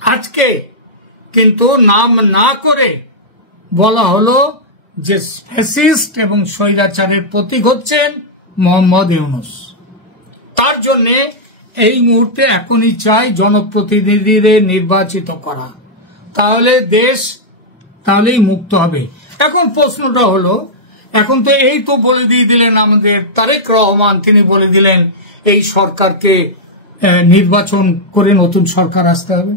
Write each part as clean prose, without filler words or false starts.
আজকে কিন্তু নাম না করে বলা হলো যে ফ্যাসিস্ট এবং স্বৈরাচারের প্রতীক হচ্ছেন মোহাম্মদ ইউনূস। তার জন্য এই মুহূর্তে এখনই চাই জনপ্রতিনিধিদের নির্বাচিত করা, তাহলে দেশ তাহলেই মুক্ত হবে। এখন প্রশ্নটা হলো, এখন তো এই তো বলে দিয়ে দিলেন আমাদের তারেক রহমান, তিনি বলে দিলেন এই সরকারকে নির্বাচন করে নতুন সরকার আসতে হবে।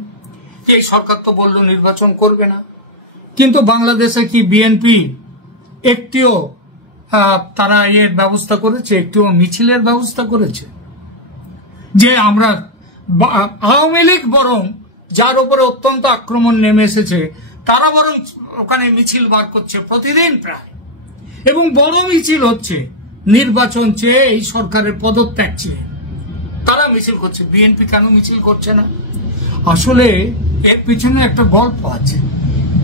এই সরকার তো বলল নির্বাচন করবে না, কিন্তু বাংলাদেশে কি বিএনপি একটিও তারা এর ব্যবস্থা করেছে, একটিও মিছিলের ব্যবস্থা করেছে? যে আমরা আওয়ামী লীগ বরং যার উপরে অত্যন্ত আক্রমণ নেমে এসেছে, তারা বরং ওখানে মিছিল বার করছে প্রতিদিন প্রায়, এবং বড় মিছিল হচ্ছে নির্বাচন চেয়ে, এই সরকারের পদত্যাগ চেয়ে তারা মিছিল করছে। বিএনপি কেন মিছিল করছে না? আসলে এর পিছনে একটা গল্প আছে।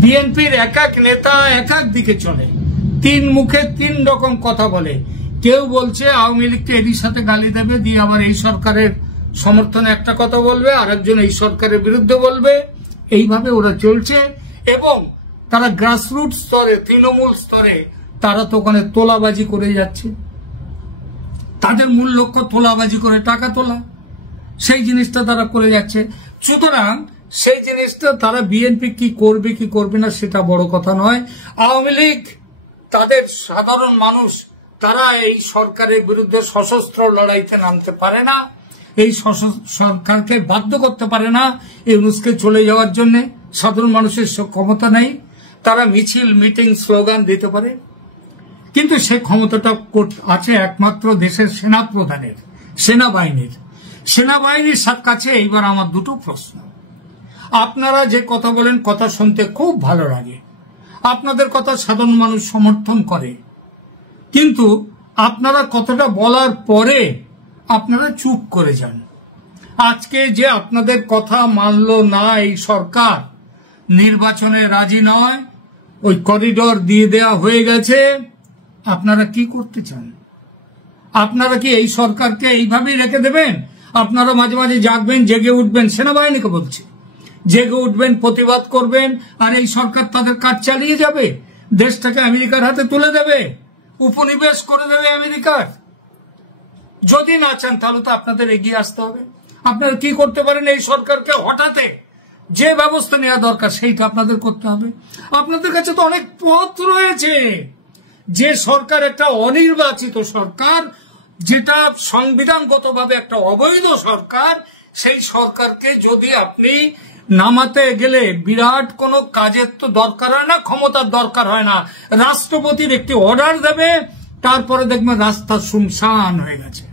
বিএনপির এক এক নেতা এক এক দিকে চলে, তিন মুখে তিন রকম কথা বলে। কেউ বলছে আওয়ামী লীগকে এরই সাথে গালি দেবে, দিয়ে আবার এই সরকারের সমর্থনে একটা কথা বলবে, আরেকজন এই সরকারের বিরুদ্ধে বলবে। এইভাবে ওরা চলছে, এবং তারা গ্রাসরুট স্তরে, তৃণমূল স্তরে তারা তো ওখানে তোলাবাজি করে যাচ্ছে। তাদের মূল লক্ষ্য তোলাবাজি করে টাকা তোলা, সেই জিনিসটা তারা করে যাচ্ছে। সুতরাং সেই জিনিসটা তারা বিএনপি কি করবে কি করবে না সেটা বড় কথা নয়। আওয়ামী লীগ তাদের সাধারণ মানুষ, তারা এই সরকারের বিরুদ্ধে সশস্ত্র লড়াইতে নামতে পারে না, এই সরকারকে বাধ্য করতে পারে না ইউনূসকে চলে যাওয়ার জন্য। সাধারণ মানুষের ক্ষমতা নেই, তারা মিছিল, মিটিং, স্লোগান দিতে পারে, কিন্তু সে ক্ষমতাটা আছে একমাত্র দেশের সেনাপ্রধানের, সেনাবাহিনীর। সেনাবাহিনীর কাছে এইবার আমার দুটো প্রশ্ন। আপনারা যে কথা বলেন, কথা শুনতে খুব ভালো লাগে, আপনাদের কথা সাধারণ মানুষ সমর্থন করে, কিন্তু আপনারা কথাটা বলার পরে আপনারা চুপ করে যান। আজকে যে আপনাদের কথা মানল না এই সরকার, নির্বাচনে রাজি নয়, ওই করিডোর দিয়ে দেয়া হয়ে গেছে, আপনারা কি করতে চান? আপনারা কি এই সরকারকে এইভাবেই রেখে দেবেন? আপনারা মাঝে মাঝে জাগবেন, জেগে উঠবেন, সেনাবাহিনীকে বলছে, জেগে উঠবেন, প্রতিবাদ করবেন, আর এই সরকার তাদের কাজ চালিয়ে যাবে, দেশটাকে আমেরিকার হাতে তুলে দেবে, উপনিবেশ করে দেবে আমেরিকার। যদি না চান তাহলে তো আপনাদের এগিয়ে আসতে হবে। আপনারা কি করতে পারেন? এই সরকারকে হঠাতে যে ব্যবস্থা নেওয়া দরকার সেইটা আপনাদের করতে হবে। আপনাদের কাছে তো অনেক পথ রয়েছে। যে সরকার একটা অনির্বাচিত সরকার, যেটা সংবিধানগতভাবে একটা অবৈধ সরকার, সেই সরকারকে যদি আপনি নামাতে গেলে বিরাট কোনো কাজের তো দরকার হয় না, ক্ষমতার দরকার হয় না। রাষ্ট্রপতির একটি অর্ডার দেবে, তারপরে দেখবেন রাস্তা শুনশান হয়ে গেছে।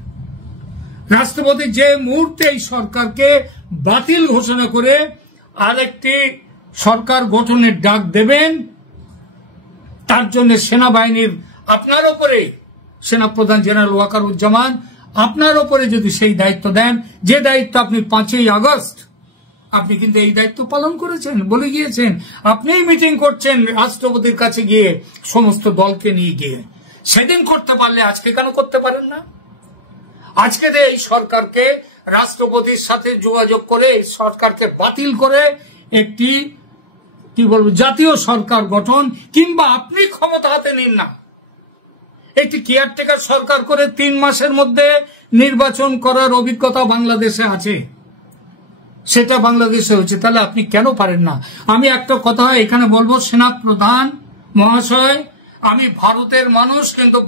রাষ্ট্রপতি যে মুহূর্তে এই সরকারকে বাতিল ঘোষণা করে আরেকটি সরকার গঠনের ডাক দেবেন, তার জন্য সেনাবাহিনীর আপনার উপরে, সেনাপ্রধান জেনারেল ওয়াকারুজ্জামান আপনার উপরে যদি সেই দায়িত্ব দেন, যে দায়িত্ব আপনি 5ই আগস্ট আপনি কিন্তু এই দায়িত্ব পালন করেছেন, বলে গিয়েছেন, আপনিই মিটিং করছেন রাষ্ট্রপতির কাছে গিয়ে, সমস্ত দলকে নিয়ে গিয়ে। সেদিন করতে পারলে আজকে কেন করতে পারেন না? আজকে এই সরকারকে রাষ্ট্রপতির সাথে যোগাযোগ করে এই সরকারকে বাতিল করে একটি কি বলবো জাতীয় সরকার গঠন, কিংবা আপনি ক্ষমতা হাতে নিন না, একটি কেয়ারটেকার সরকার করে 3 মাসের মধ্যে নির্বাচন করার অভিজ্ঞতা বাংলাদেশে আছে, সেটা বাংলাদেশে হচ্ছে। তাহলে আপনি কেন পারেন না? আমি একটা কথা এখানে বলবো, সেনাপ্রধান মহাশয়, আমি ভারতের মানুষ, কিন্তু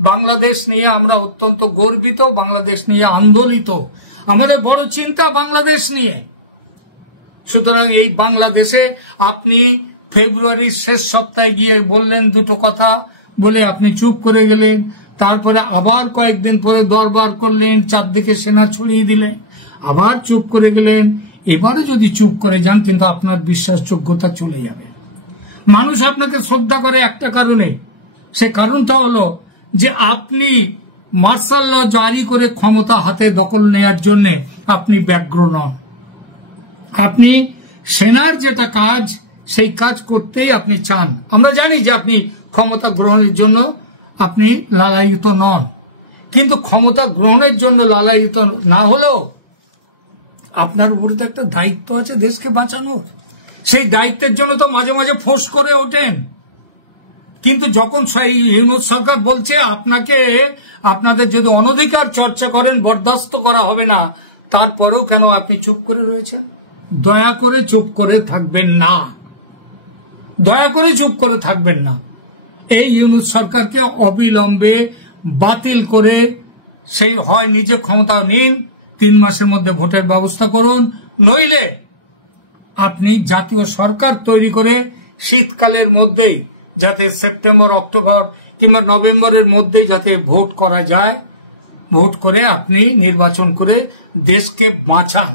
বাংলাদেশ নিয়ে আমরা অত্যন্ত গর্বিত, বাংলাদেশ নিয়ে আন্দোলিত, আমাদের বড় চিন্তা বাংলাদেশ নিয়ে। সুতরাং এই বাংলাদেশে আপনি ফেব্রুয়ারির শেষ সপ্তাহে গিয়ে বললেন দুটো কথা, বলে আপনি চুপ করে গেলেন, তারপরে আবার কয়েকদিন পরে দরবার করলেন, চারদিকে সেনা ছড়িয়ে দিলেন, আবার চুপ করে গেলেন। এবারে যদি চুপ করে যান, কিন্তু আপনার বিশ্বাসযোগ্যতা চলে যাবে। মানুষ আপনাকে শ্রদ্ধা করে একটা কারণে, সে কারণটা হলো যে আপনি মার্শাল ল জারি করে ক্ষমতা হাতে দখল নেয়ার জন্য আপনি ব্যগ্র নন। আপনি সেনার যেটা কাজ, সেই কাজ করতেই আপনি চান। আমরা জানি যে আপনি ক্ষমতা গ্রহণের জন্য আপনি লালায়িত নন, কিন্তু ক্ষমতা গ্রহণের জন্য লালায়িত না হলেও আপনার উপরে তো একটা দায়িত্ব আছে দেশকে বাঁচানোর। সেই দায়িত্বের জন্য তো মাঝে মাঝে ফোঁস করে ওঠেন। কিন্তু যখন ইউনূস সরকার বলছে আপনাকে, আপনাদের যদি অনধিকার চর্চা করেন বরদাস্ত করা হবে না, তারপরেও কেন আপনি চুপ করে রয়েছেন? দয়া করে চুপ করে থাকবেন না, দয়া করে চুপ করে থাকবেন না। এই ইউনূস সরকারকে অবিলম্বে বাতিল করে সেই হয় নিজে ক্ষমতা নিন, 3 মাসের মধ্যে ভোটের ব্যবস্থা করুন, নইলে আপনি জাতীয় সরকার তৈরি করে শীতকালের মধ্যেই, যাতে সেপ্টেম্বর, অক্টোবর কিংবা নভেম্বরের মধ্যেই যাতে ভোট করা যায়, ভোট করে আপনি নির্বাচন করে দেশকে বাঁচান।